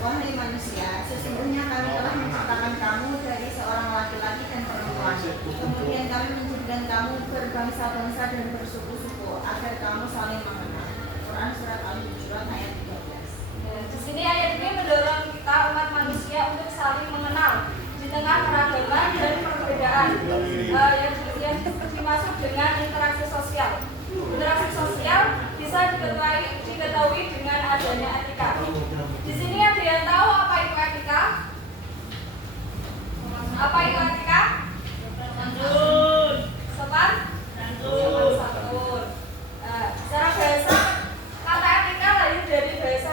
wahai manusia, sesungguhnya kami telah menciptakan kamu dari seorang laki-laki dan perempuan. Kemudian kami menjadikan kamu berbangsa-bangsa dan bersuku-suku agar kamu saling mengenal. Quran surat Al-Hujurat ayat 13. Di sini ayat ini mendorong kita umat manusia untuk saling mengenal di tengah keragaman dan perbedaan yang dimaksud dengan interaksi sosial. Interaksi sosial bisa diketahui dengan adanya etika. Di sini ada yang tahu apa itu etika? Apa itu etika? Santun. Sopan? Santun. Santun. Secara bahasa, kata etika lahir dari bahasa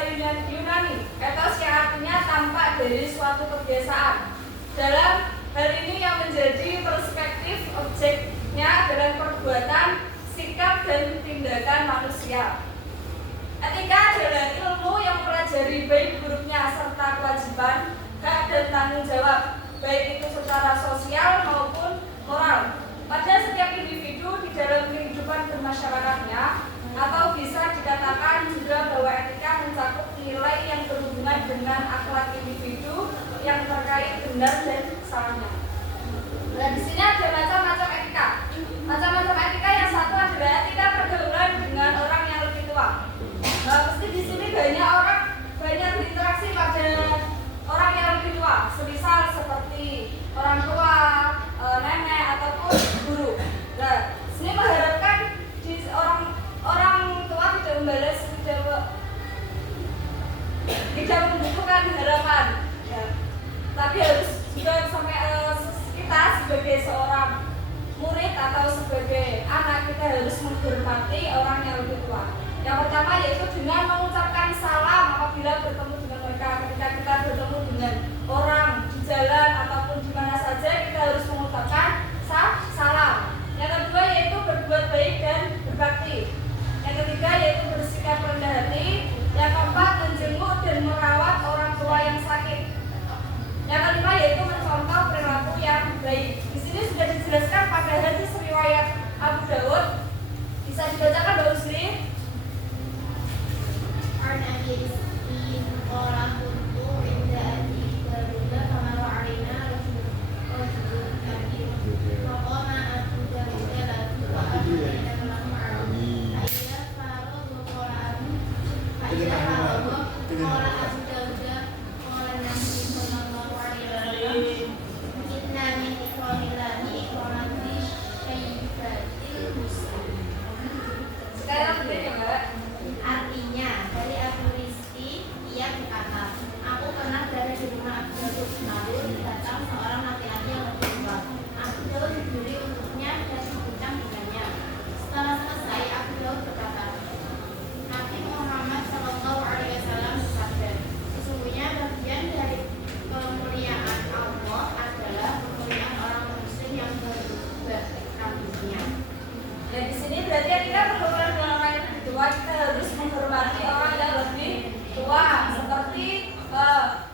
Yunani, etos yang artinya tampak dari suatu kebiasaan. Dalam hal ini yang menjadi perspektif objeknya adalah perbuatan, sikap, dan tindakan manusia. Etika adalah ilmu yang mempelajari baik buruknya serta kewajiban, hak, dan tanggung jawab, baik itu secara sosial maupun moral, pada setiap individu di dalam kehidupan bermasyarakatnya, atau bisa dikatakan juga bahwa etika mencakup nilai yang berhubungan dengan akhlak individu yang terkait benar dan salahnya. Nah, di sini ada macam-macam etika. Macam-macam etika yang satu adalah etika pergaulan dengan orang yang lebih tua. Mesti di sini banyak berinteraksi pada orang yang lebih tua, semisal seperti orang tua, nenek ataupun guru. Nah, sini mengharapkan orang tua tidak membalas, tidak membutuhkan harapan, ya. Tapi harus juga sampai kita sebagai seorang murid atau sebagai anak, kita harus menghormati orang yang lebih tua. Yang pertama yaitu dengan mengucapkan salam apabila bertemu dengan mereka. Ketika kita bertemu dengan orang di jalan ataupun di mana saja, kita harus mengucapkan salam. Yang kedua yaitu berbuat baik dan berbakti. Yang ketiga yaitu bersikap rendah hati. Yang keempat menjenguk dan merawat orang tua yang sakit. Yang kelima yaitu mencontoh perilaku yang baik. Di sini sudah dijelaskan pada hadis riwayat Abu Dawud. Bisa dibacakan Mbak Usri? Artinya, dari Abu Rizki, ia berkata, aku pernah berada di rumah Abu Dawud, lalu datang seorang laki-laki yang lebih tua. Abu Dawud berdiri untuknya dan berbincang dengannya. Setelah selesai, Abu Dawud berkata, Nabi Muhammad SAW bersabda, sesungguhnya bagian dari kemuliaan Allah adalah kemuliaan orang muslim yang berbakti. Dan di sini berarti kita pergaulan dengan orang yang lebih tua, kita harus menghormati orang yang lebih tua, seperti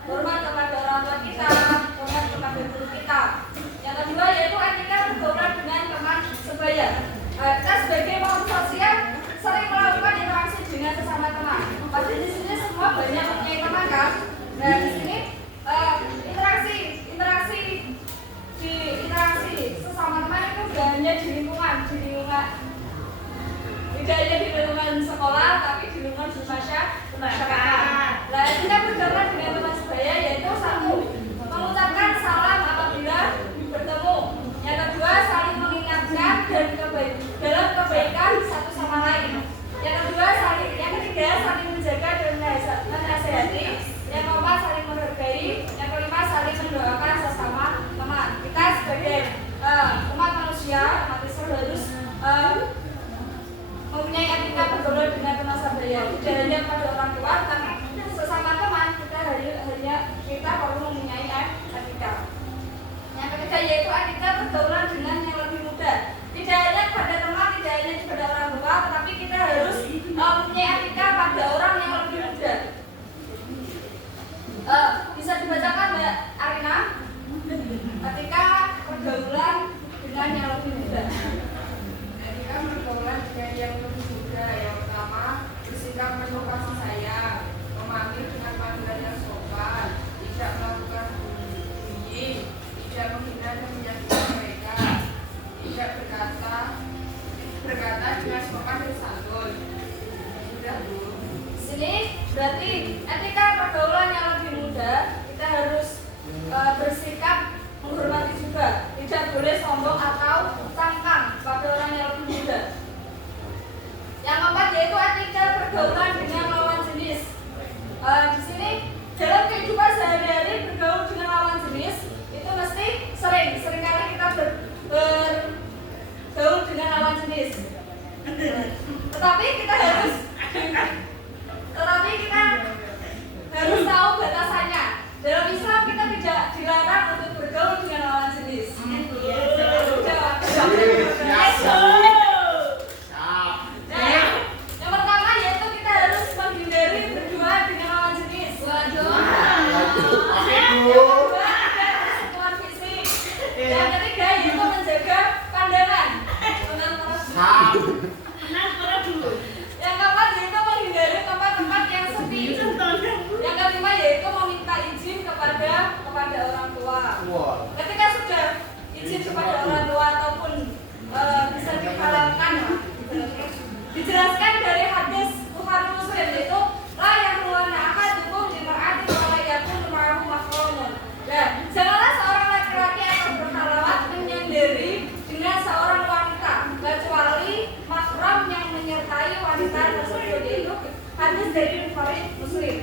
hormat kepada orang tua kita, hormat kepada guru kita. Yang kedua yaitu etika pergaulan dengan teman sebaya. Kita sebagai makhluk sosial sering melakukan interaksi dengan sesama teman. Pasti di sini semua banyak mempunyai teman kan? Nah di sini interaksi sesama teman itu tidak hanya di lingkungan, tidak hanya di lingkungan sekolah, tapi di lingkungan masyarakat. Nah, kita bergaul dengan teman sebaya yaitu satu, mengucapkan salam apabila bertemu. Yang kedua, saling mengingatkan dan dalam kebaikan satu sama lain. Yang ketiga, saling menjaga dan menasehati. Yang keempat, saling menghargai. Yang kelima, saling mendoakan sesama teman. Kita sebagai umat manusia, umat Islam harus mempunyai etika bergaul dengan teman sebaya. Tidak hanya pada orang tua, tapi sesama teman kita perlu mempunyai etika. Yang ketiga yaitu etika pergaulan dengan yang lebih muda. Tidak hanya pada teman, tidak hanya pada orang tua, tetapi kita harus mempunyai etika pada orang yang lebih muda. Bisa dibacakan Mbak Arina? Etika pergaulan dengan yang lebih muda. Etika pergaulan dengan yang lebih muda. Yang pertama, bersikap penuh kasih sayang. sini berarti etika pergaulan yang lebih muda kita harus bersikap menghormati juga, tidak boleh sombong atau cangkang pada orang yang lebih muda. Yang keempat yaitu etika pergaulan dengan lawan jenis. Di sini dalam kehidupan sehari-hari bergaul dengan lawan jenis itu mesti seringkali kita bergaul dengan lawan jenis. Tetapi kita harus tahu batasannya. Dalam Islam kita tidak dilarang untuk bergaul dengan lawan jenis. Yang pertama yaitu kita harus menghindari berduaan dengan lawan jenis. Sentuhan fisik. Yang ketiga yaitu menjaga pandangan. Yang keempat yaitu menghindari tempat-tempat yang sepi. Yang kelima yaitu meminta izin kepada orang tua. Ketika sudah izin kepada orang tua ataupun bisa dihalalkan, dijelaskan dari hadis Bukhari Muslim yaitu la yahluwanna ahadukum bi mar'atin wa la yakun ma'ahu mahramun. Nah, janganlah seorang laki-laki atau berhalawat menyendiri dengan seorang wanita kecuali mahram yang menyertai wanita tersebut, yaitu hadis dari Bukhari Muslim.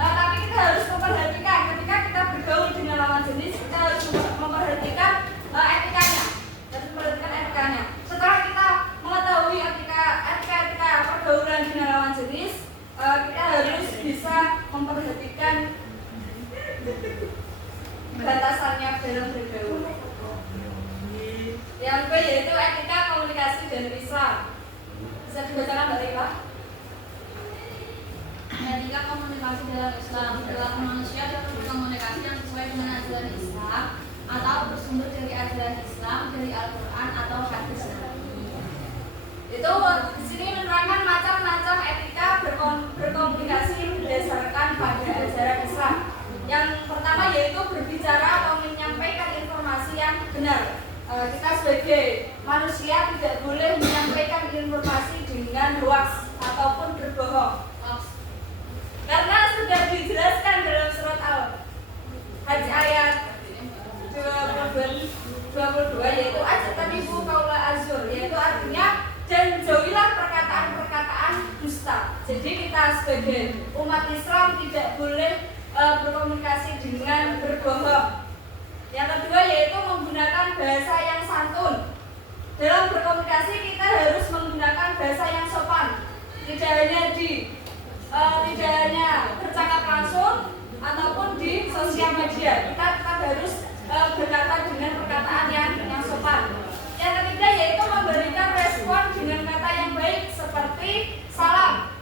Tapi kita harus memperhatikan ketika kita bergaul dengan lawan jenis, kita harus memperhatikan etikanya. Setelah kita mengetahui etika pergaulan dengan lawan jenis, kita harus bisa memperhatikan batasannya dalam bergaul. Yang kedua yaitu etika komunikasi dan Islam. Bisa dibacakan Mbak Rika? Etika komunikasi dalam Islam adalah manusia dapat berkomunikasi yang sesuai dengan ajaran Islam atau bersumber dari ajaran Islam dari Al-Quran atau hadis Nabi. Itu di sini menerangkan macam-macam etika berkomunikasi berdasarkan pada ajaran Islam. Yang pertama yaitu berbicara atau menyampaikan informasi yang benar. Kita sebagai manusia tidak boleh menyampaikan informasi dengan hoax ataupun berbohong. Karena sudah dijelaskan dalam surat Al-Hajj ayat 22 yaitu ajtanibu qaula azur, yaitu artinya dan jauhilah perkataan-perkataan dusta. Jadi kita sebagai umat Islam tidak boleh berkomunikasi dengan berbohong. Yang kedua yaitu menggunakan bahasa yang santun. Dalam berkomunikasi kita harus menggunakan bahasa yang sopan. Tidak hanya bercakap langsung ataupun di sosial media. Kita harus berkata dengan perkataan yang sopan. Yang ketiga yaitu memberikan respon dengan kata yang baik seperti salam.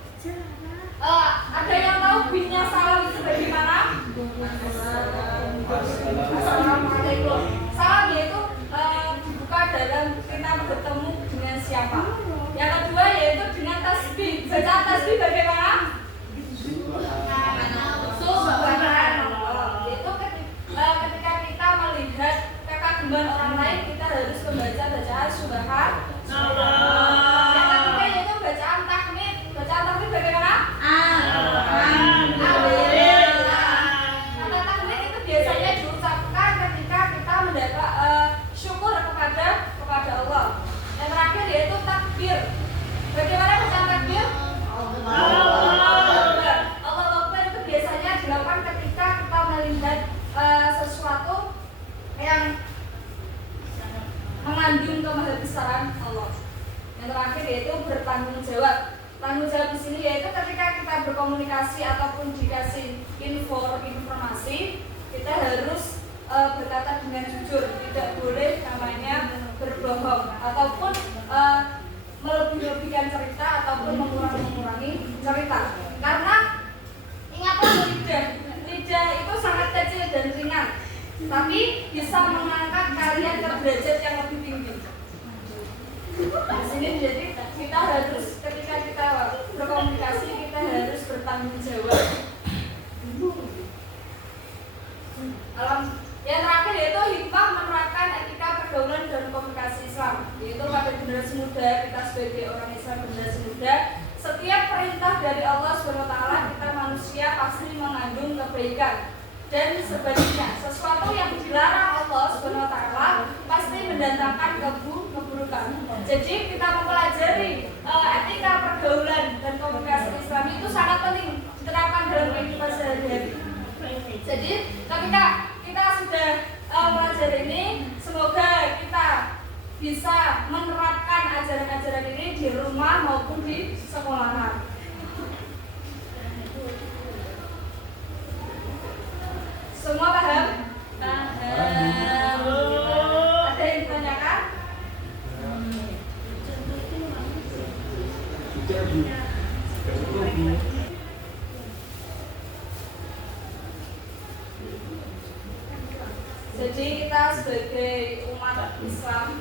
Ada yang tahu bunyinya salam itu bagaimana? Assalamualaikum. Salam yaitu dibuka dalam kita bertemu dengan siapa. Yang kedua yaitu dengan tasbih. Bacaan tasbih bagaimana? Subhanallah. Yaitu ketika kita melihat kekaguman orang lain, kita harus membaca bacaan subhanallah. Yang ketiga yaitu bacaan tahmid. Bacaan tahmid bagaimana? Kata tahmid itu biasanya diucapkan ketika kita mendapat syukur kepada Allah. Yang terakhir yaitu takbir. Bagaimana bacaan takbir? Allah Akbar itu biasanya dilakukan ketika kita melihat sesuatu yang mengandung kemahabesaran Allah. Yang terakhir yaitu bertanggung jawab. Tanggung jawab di sini yaitu ketika kita berkomunikasi ataupun dikasih informasi, kita harus berkata dengan jujur, tidak boleh namanya berbohong ataupun melebih-lebihkan cerita ataupun mengurangi cerita. Karena ingatlah lidah itu sangat kecil dan ringan, tapi bisa mengangkat kalian ke derajat yang lebih tinggi. Di sini jadi kita harus ketika kita berkomunikasi kita harus bertanggung jawab. Yang terakhir yaitu hikmah menerapkan etika pergaulan dan komunikasi Islam, yaitu pada generasi muda, kita sebagai orang Islam generasi muda dari Allah SWT, kita manusia pasti mengandung kebaikan. Dan sebaliknya, sesuatu yang dilarang Allah SWT pasti mendatangkan keburukan. Jadi kita mempelajari etika pergaulan dan komunikasi Islam itu sangat penting diterapkan dalam kehidupan sehari-hari. Jadi ketika kita sudah mempelajari ini, semoga kita bisa menerapkan ajaran-ajaran ini di rumah maupun di sekolahan. Semua paham? Paham. Ada yang ditanyakan? Jadi kita sebagai umat Islam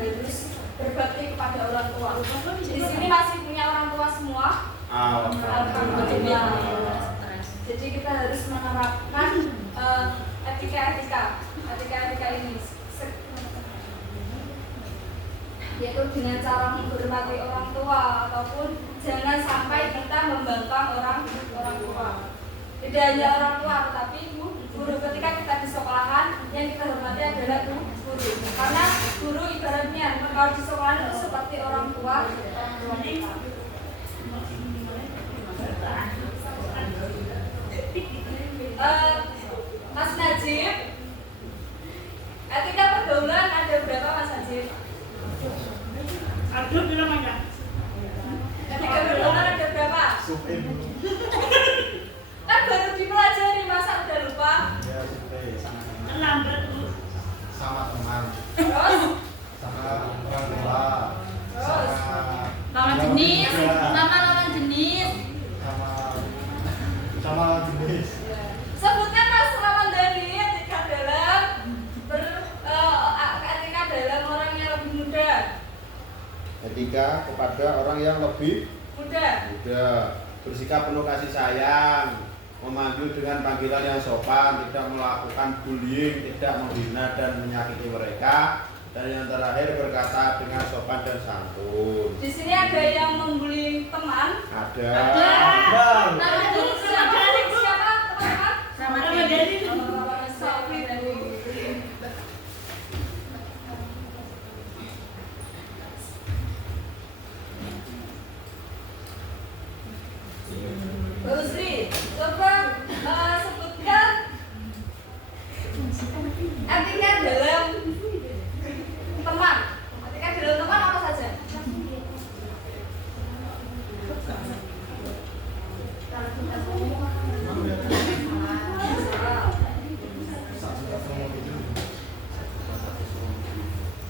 harus berbakti kepada orang tua. Di sini masih punya orang tua semua. Alhamdulillah. Jadi kita harus menerapkan etika ini, yaitu dengan cara menghormati orang tua ataupun jangan sampai kita membangkang orang tua. Tidak hanya orang tua, tetapi guru. Ketika kita di sekolahan, yang kita hormati adalah guru. Karena guru ibaratnya kalau di sekolahan itu seperti orang tua kita. Mas Najib, etika pergaulan ada berapa Mas Najib? Aduh, bilang aja. Etika pergaulan ada berapa? Kan baru dipelajari, masa udah lupa? Lambat. Sama teman, Terus? sama orang tua, Terus? Lawan jenis, lawan jenis. sama jenis. Sebutkan Mas Ramandani etika dalam orang yang lebih muda. Etika kepada orang yang lebih Muda. bersikap penuh kasih sayang, memanggil dengan panggilan yang sopan, tidak melakukan bullying, tidak menghina dan menyakiti mereka, dan yang terakhir berkata dengan sopan dan santun. Di sini ada yang membuli teman. Ada. Nama dulu siapa? Teman-teman? Ramadhani. Mbak Usri, coba sebutkan etika dalam teman. Etika dalam teman apa saja?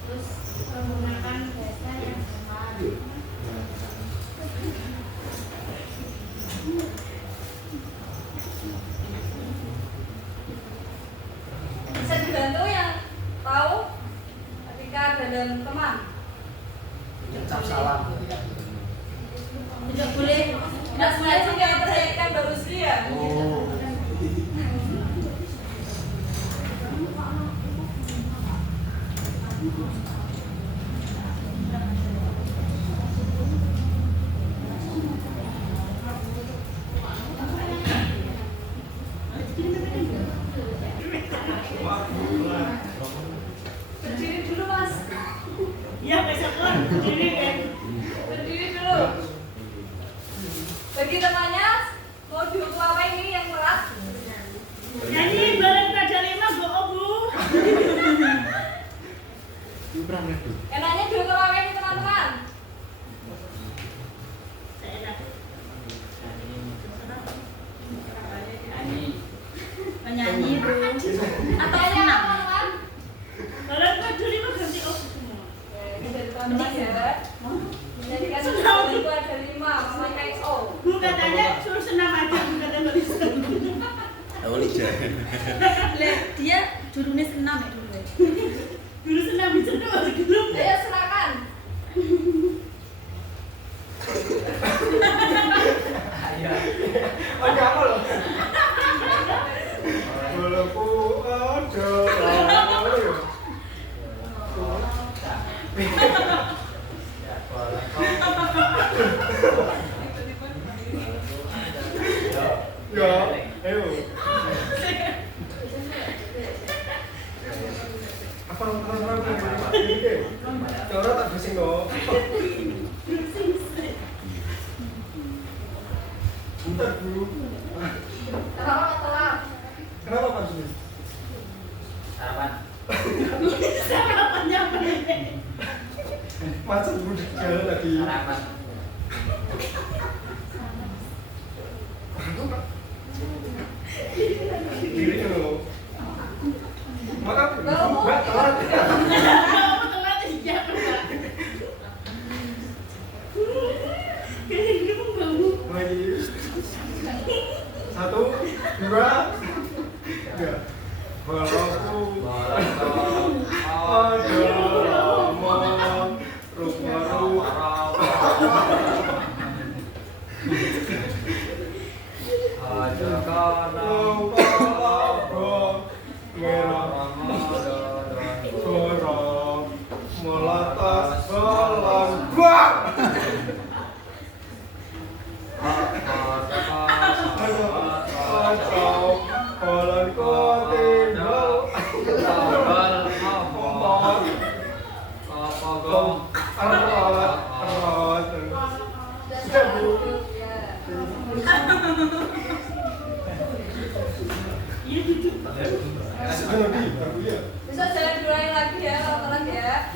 Terus menggunakan bahasa yang sopan. Bisa dibantu yang tahu etika dalam teman? Ucap salam. Tidak boleh. Tidak sengaja nggak perhatikan Mbak Usri ya? Oh. Berdiri dulu Mas. Ya, besok pun berdiri kan. Berdiri dulu. Bagi temannya mau dihukum apa ini yang berat? Nyanyi bareng pada 5 go Bu. Enaknya dihukum apa ini teman-teman? Menyanyi Bu. Atau yang apa teman-teman? Kalau pada 5 ganti off semua. Ini dari teman-teman ya. Menjadikan sesuatu itu ada 5, memakai O. Bu katanya suruh senam aja, Bu kata Mbak Lisa. Dia jurunnya senam ya dulu. Dulu senam di situ harus dulu. Ayo silakan. kok. Bentar dulu. Kenapa kok telat? Kenapa Pak Sulis? Sarapan. Sarapannya apa nih? Macet udah jalan lagi. Sarapan. Diri lo. Maka Mbak telat. Kamu telat sejak Pak. Kayak gitu bau. Lagi. 1, 2, 3. Balokku. Iya duduk Pak. Bisa jalan diulangi lagi ya kalau telat ya.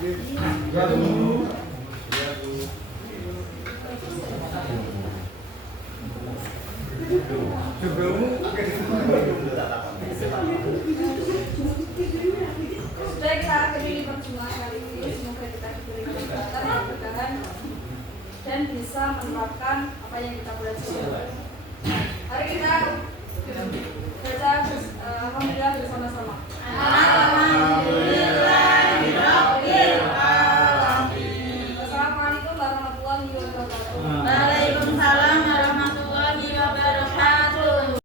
Sudah kita akhiri perjumpaan kali ini. Semoga kita diberi kesempatan dan keberkahan dan bisa menerapkan apa yang kita belajar. Hari kita baca alhamdulillah bersama-sama. Assalamualaikum warahmatullahi wabarakatuh.